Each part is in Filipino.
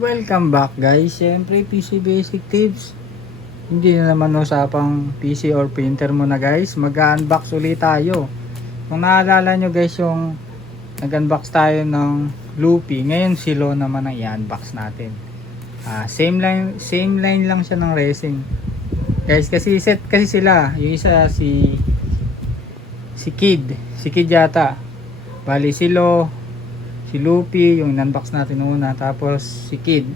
Welcome back guys. Siyempre PC Basic Tips. Hindi na naman usapang PC or printer mo na guys. Mag-unbox ulit tayo. Kung naalala nyo guys yung nag-unbox tayo ng Loopy. Ngayon Silo naman ang i-unbox natin. Same line lang siya ng racing. Guys kasi set kasi sila. Yung isa si Kid yata. Bali Silo, si Loopy yung unbox natin una, tapos si Kid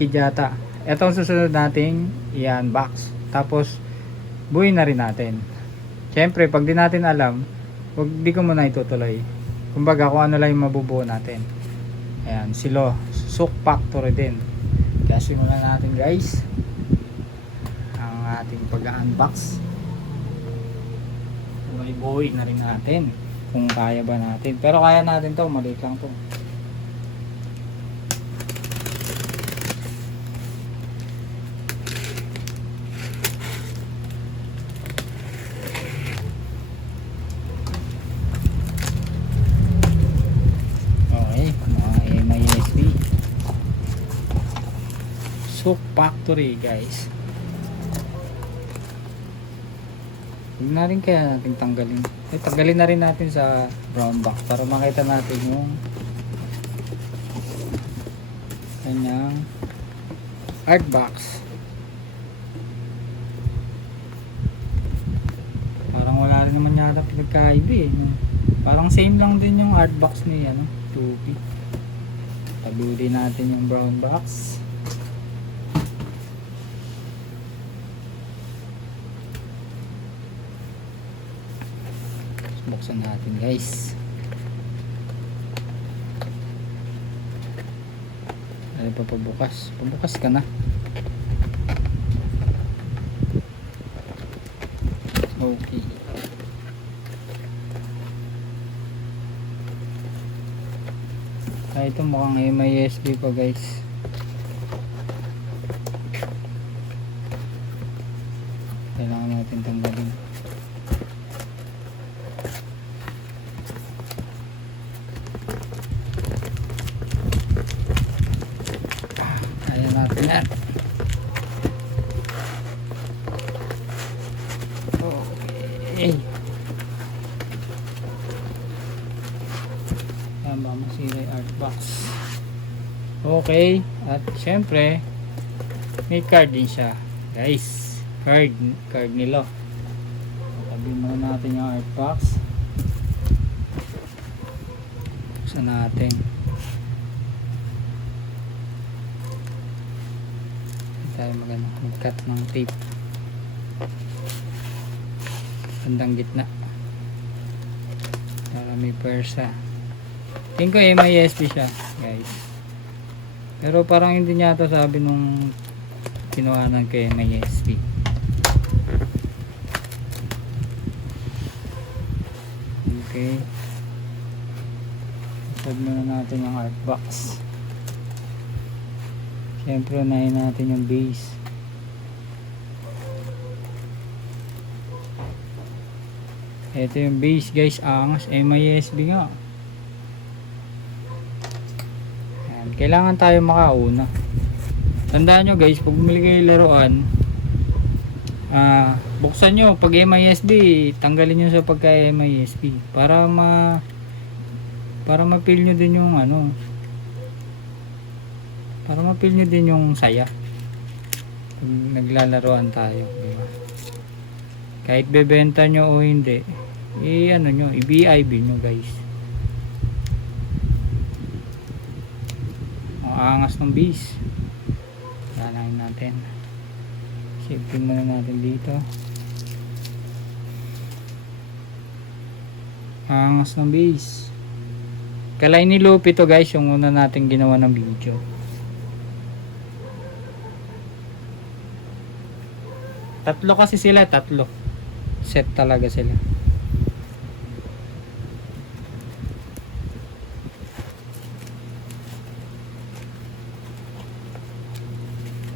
yata. Ito ang susunod nating i-unbox, tapos buuin na rin natin. Syempre pag di natin alam, di ko muna itutuloy, kumbaga kung ano lang yung mabubuo natin. Ayan, Silo Souk Factory din. Kaya simulan natin guys ang ating pag-unbox. Buuin na rin natin kung kaya ba natin, pero kaya natin to, maliit lang to. Okay, mga MISB Souk Factory guys. Huwag na rin kaya natin tanggalin. Tanggalin na rin natin sa brown box para makita natin yung kanyang art box. Parang wala rin naman yata pinagkaiba eh. Parang same lang din yung art box niya, no? 2P. Tabuli natin yung brown box. Buksan natin guys. Ay pa pabukas. Pabukas ka na. Okay. Ito mukhang MISB pa guys. Kailangan natin tanggalin. Yan. Okay. Yan ba masira yung art box. Okay. At syempre may card din siya guys. Card nila. Tabi muna natin yung art box. Buksan natin. Tayo mag-cut ng tape bandang gitna para may persa. Tingin ko MISB siya guys, pero parang hindi niya ito sabi nung kinuhanan ko MISB. Okay, isod muna natin yung art box. Siyempre unahin natin yung base. Ito yung base guys, angas, MISB nga. Ayan, kailangan tayo makauna. Tandaan nyo guys, pag bumili kayo laruan, buksan nyo pag MISB, tanggalin nyo sa pagka MISB para ma-feel nyo din yung ano, para ma-feel nyo din yung saya pag naglalaroan tayo, diba? Kahit bebenta nyo o hindi, ano nyo, i-BIB nyo guys. Ang angas ng base. Lalangin natin, safety muna natin dito. Angas ng base. Kalay ni Loopy to guys, yung una natin ginawa ng video. Tatlo kasi sila, tatlo. Set talaga sila.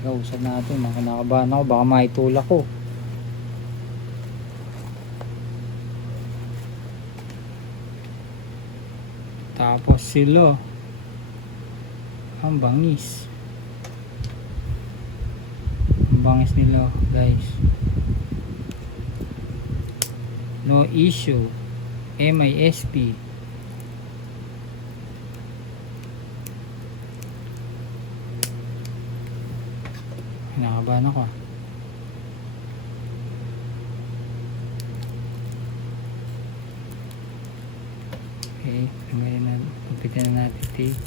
Kausap natin, nakakabahan ako, baka maitulak ko. Tapos silo. Ang bangis. Ang bangis nila guys. No issue. MISP. Nakabahan ako. Okay, pagpitin na natin tape.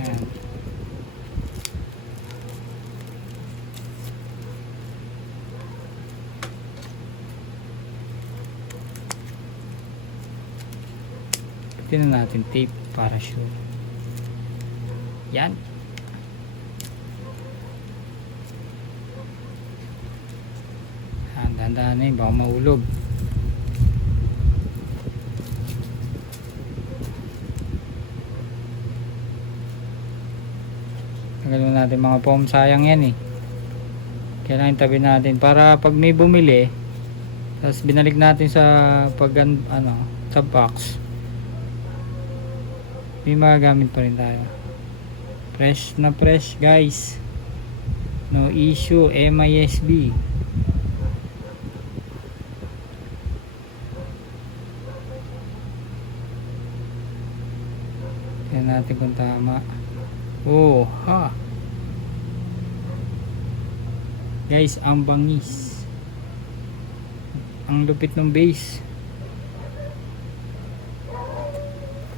Yan. Pagpitin na natin tape para sure. Yan. Dahan-dahan na yun, baka mahulog. Tagalin natin mga foam, sayang yan eh. Kailangan tabi natin para pag may bumili, tapos binalik natin sa sa box, may magagamit pa rin tayo. Fresh na fresh guys. No issue. MISB. Tignan natin kung tama. Oh, ha. Guys, ang bangis. Ang lupit ng base.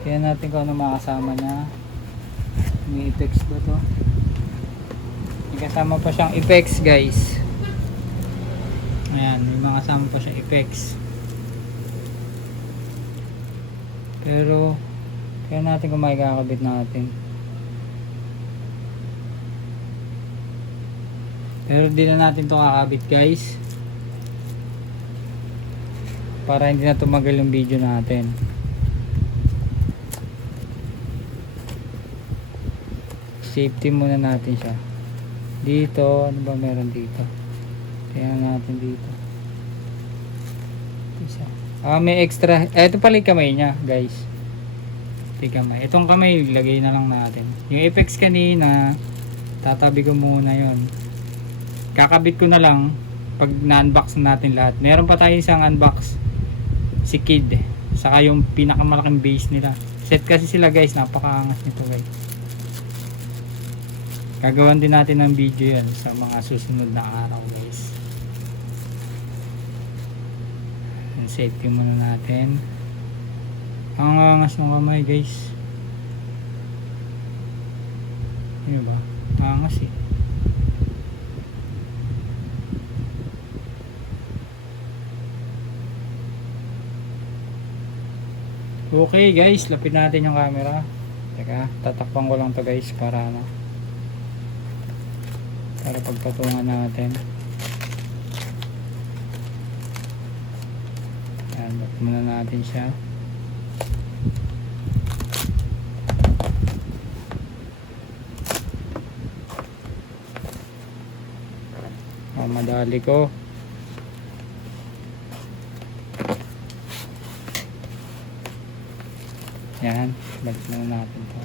Kaya natin kung ano makasama niya. May effects ba to? May kasama pa siyang effects guys. Ayan, may mga kasama pa siyang effects. Pero kaya natin kung makikakabit natin. Pero di na natin to kakabit guys, para hindi na tumagal yung video natin. Safety muna natin siya. Dito, ano ba meron dito? Tingnan natin dito. Isa. May extra. Ito pala yung kamay niya guys. Kamay. Itong kamay ilagay na lang natin. Yung effects kanina tatabi ko muna yon. Kakabit ko na lang pag na-unbox natin lahat. Meron pa tayo isang unbox, si Kid, saka yung pinakamalaking base nila. Set kasi sila guys, napakaangas nito guys. Gagawan din natin ng video yan sa mga susunod na araw guys. Safety muna natin. Ang angas ng kamay guys. Ano ba? Angas eh. Okay guys, lapit natin yung camera. Teka, tatakpan ko lang to guys para para pagpatungan natin. Ayan, lapit muna natin siya. Madali ko. Yan, balik na natin to.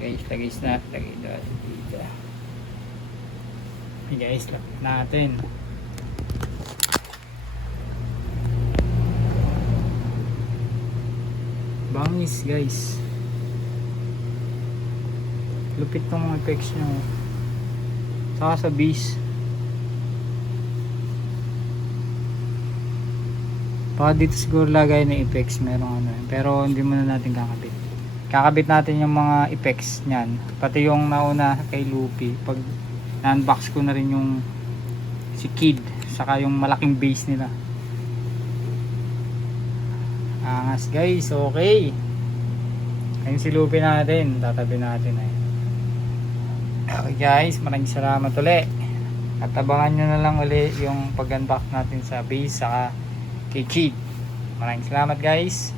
Guys, lagay snap, lagay dito. Okay guys, lapit natin. Bangis guys. Lupit tong effects nyo. Saka sa base. Baka dito siguro lagay ng effects. Meron pero hindi muna natin kakabit. Kakabit natin yung mga effects nyan. Pati yung nauna kay Loopy. Pag na-unbox ko na rin yung si Kid. Saka yung malaking base nila. Angas guys, okay. Ayun si Loopy natin, tatabi natin ay. Okay guys, maraming salamat ulit. At abangan nyo na lang ulit yung pag-unbox natin sa base saka kay Kid. Maraming salamat guys.